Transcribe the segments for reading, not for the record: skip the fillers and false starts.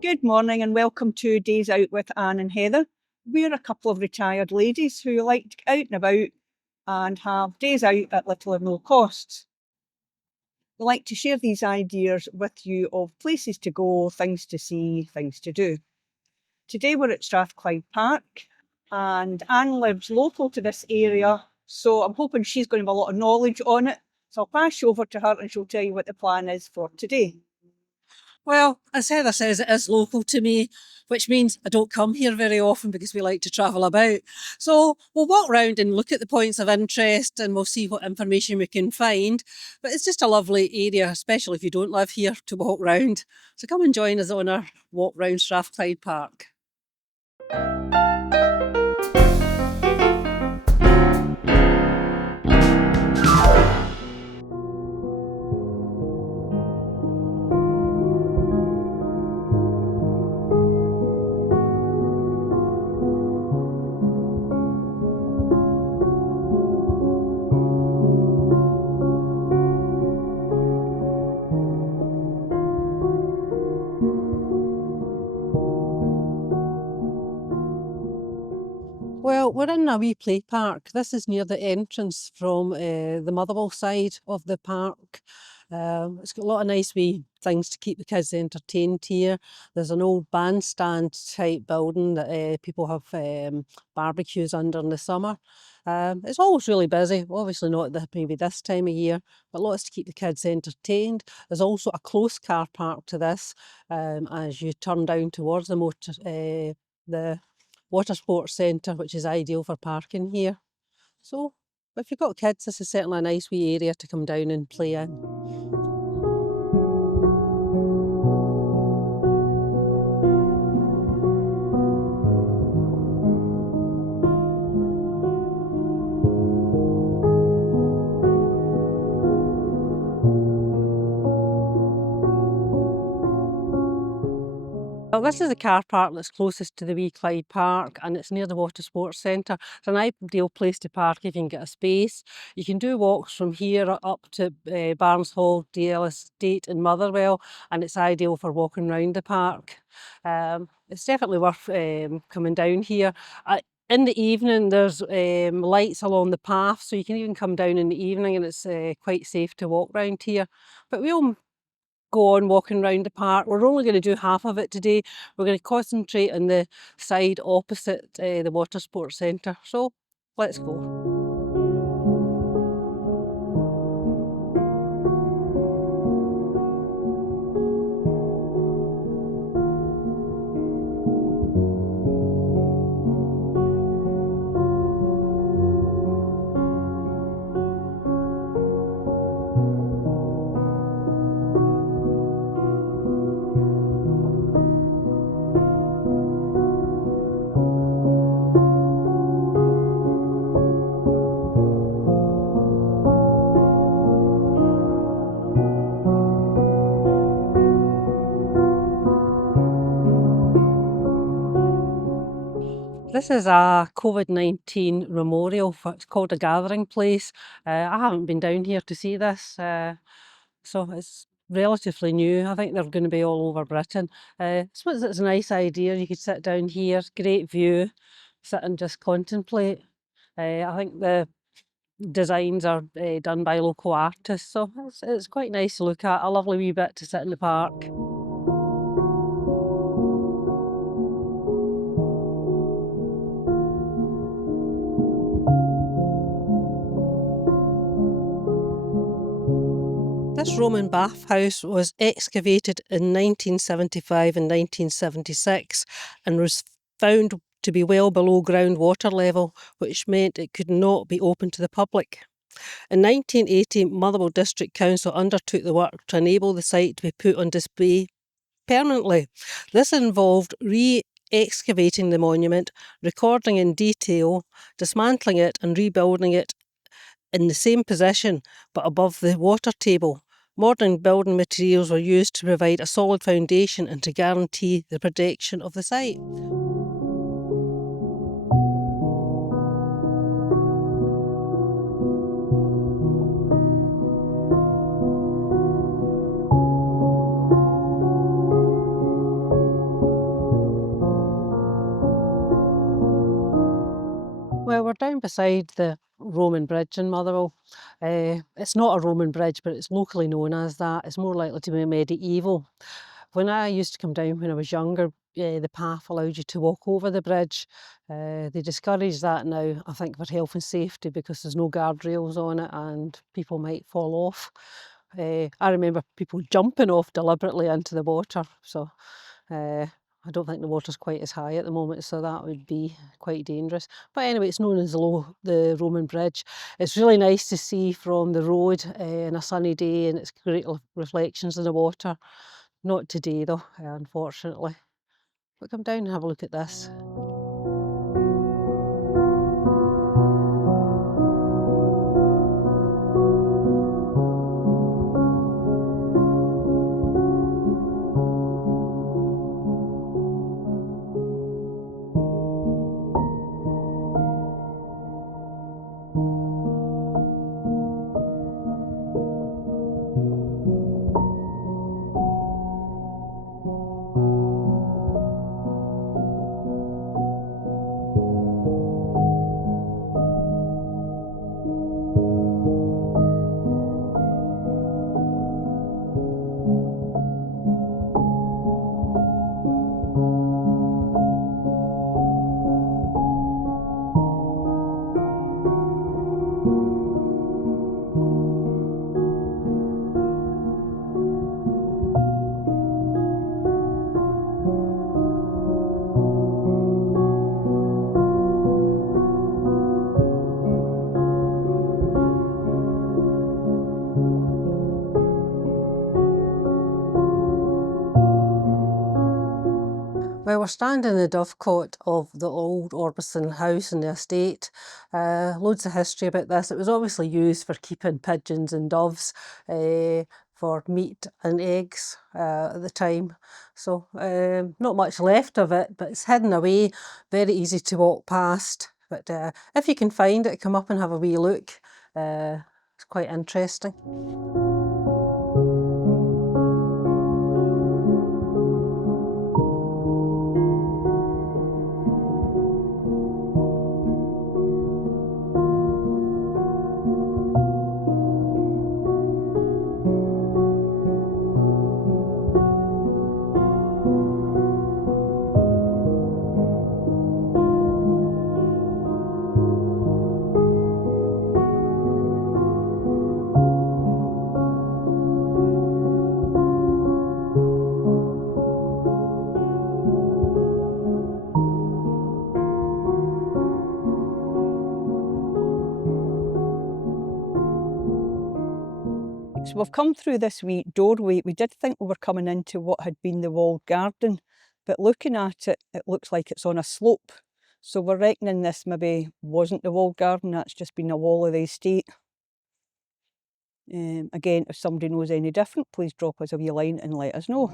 Good morning and welcome to Days Out with Anne and Heather. We're a couple of retired ladies who like to get out and about and have days out at little or no cost. We like to share these ideas with you of places to go, things to see, things to do. Today we're at Strathclyde Park and Anne lives local to this area, so I'm hoping she's going to have a lot of knowledge on it. So I'll pass you over to her and she'll tell you what the plan is for today. Well, as Heather says, it is local to me, which means I don't come here very often because we like to travel about. So we'll walk around and look at the points of interest and we'll see what information we can find. But it's just a lovely area, especially if you don't live here, to walk round. So come and join us on our walk round Strathclyde Park. Well, we're in a wee play park. This is near the entrance from the Motherwell side of the park. It's got a lot of nice wee things to keep the kids entertained here. There's an old bandstand type building that people have barbecues under in the summer. It's always really busy, obviously not maybe this time of year, but lots to keep the kids entertained. There's also a close car park to this as you turn down towards the water sports centre, which is ideal for parking here. So if you've got kids, this is certainly a nice wee area to come down and play in. Well, this is the car park that's closest to the wee Clyde Park and it's near the Water Sports Centre. It's an ideal place to park if you can get a space. You can do walks from here up to Barnes Hall, DL Estate and Motherwell, and it's ideal for walking round the park. It's definitely worth coming down here. In the evening there's lights along the path, so you can even come down in the evening and it's quite safe to walk round here. But we'll go on walking around the park. We're only going to do half of it today. We're going to concentrate on the side opposite the Water Sports Centre. So let's go. This is a COVID-19 memorial. It's called a gathering place. I haven't been down here to see this, so it's relatively new. I think they're going to be all over Britain. So it's a nice idea. You could sit down here, great view, sit and just contemplate. I think the designs are done by local artists, so it's quite nice to look at. A lovely wee bit to sit in the park. This Roman bathhouse was excavated in 1975 and 1976 and was found to be well below groundwater level, which meant it could not be open to the public. In 1980, Motherwell District Council undertook the work to enable the site to be put on display permanently. This involved re-excavating the monument, recording in detail, dismantling it and rebuilding it in the same position but above the water table. Modern building materials were used to provide a solid foundation and to guarantee the protection of the site. standing beside the Roman bridge in Motherwell. It's not a Roman bridge, but it's locally known as that. It's more likely to be medieval. When I used to come down when I was younger, the path allowed you to walk over the bridge. They discourage that now, I think, for health and safety, because there's no guardrails on it and people might fall off. I remember people jumping off deliberately into the water, so I don't think the water's quite as high at the moment, so that would be quite dangerous. But anyway, it's known as the Roman Bridge. It's really nice to see from the road on a sunny day, and it's great reflections in the water. Not today though, unfortunately. But come down and have a look at this. Well, we're standing in the dovecote of the old Orbison house in the estate. Loads of history about this. It was obviously used for keeping pigeons and doves for meat and eggs at the time. So not much left of it, but it's hidden away, very easy to walk past. But if you can find it, come up and have a wee look. It's quite interesting. So we've come through this wee doorway. We did think we were coming into what had been the walled garden, but looking at it, it looks like it's on a slope. So we're reckoning this maybe wasn't the walled garden, that's just been a wall of the estate. Again, if somebody knows any different, please drop us a wee line and let us know.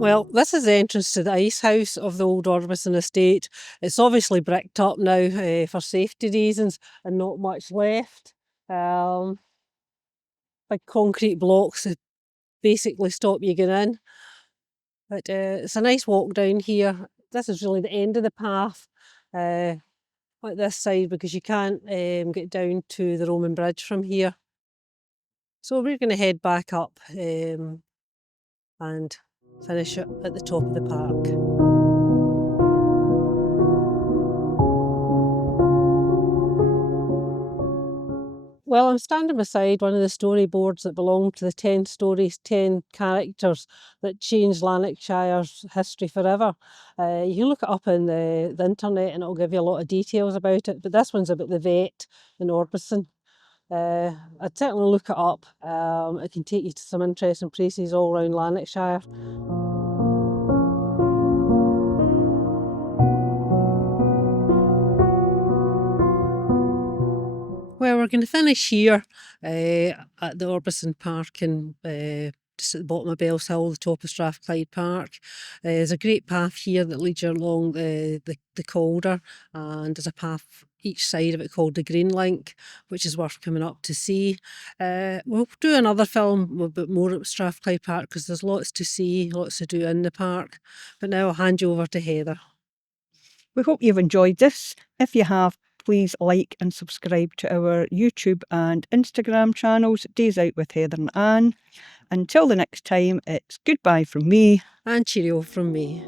Well, this is the entrance to the ice house of the old Orbison estate. It's obviously bricked up now for safety reasons and not much left. Big concrete blocks that basically stop you getting in. But it's a nice walk down here. This is really the end of the path at this side, because you can't get down to the Roman Bridge from here. So we're going to head back up and finish it at the top of the park. Well, I'm standing beside one of the storyboards that belong to the 10 stories, 10 characters that changed Lanarkshire's history forever. You can look it up on the internet and it'll give you a lot of details about it, but this one's about the vet in Orbison. I'd certainly look it up. It can take you to some interesting places all around Lanarkshire. Well, we're going to finish here at the Orbison Park in just at the bottom of Bells Hill, the top of Strathclyde Park. There's a great path here that leads you along the Calder, and there's a path each side of it called the Green Link, which is worth coming up to see. We'll do another film a bit more at Strathclyde Park because there's lots to see, lots to do in the park. But now I'll hand you over to Heather. We hope you've enjoyed this. If you have, please like and subscribe to our YouTube and Instagram channels, Days Out with Heather and Anne. Until the next time, it's goodbye from me. And cheerio from me.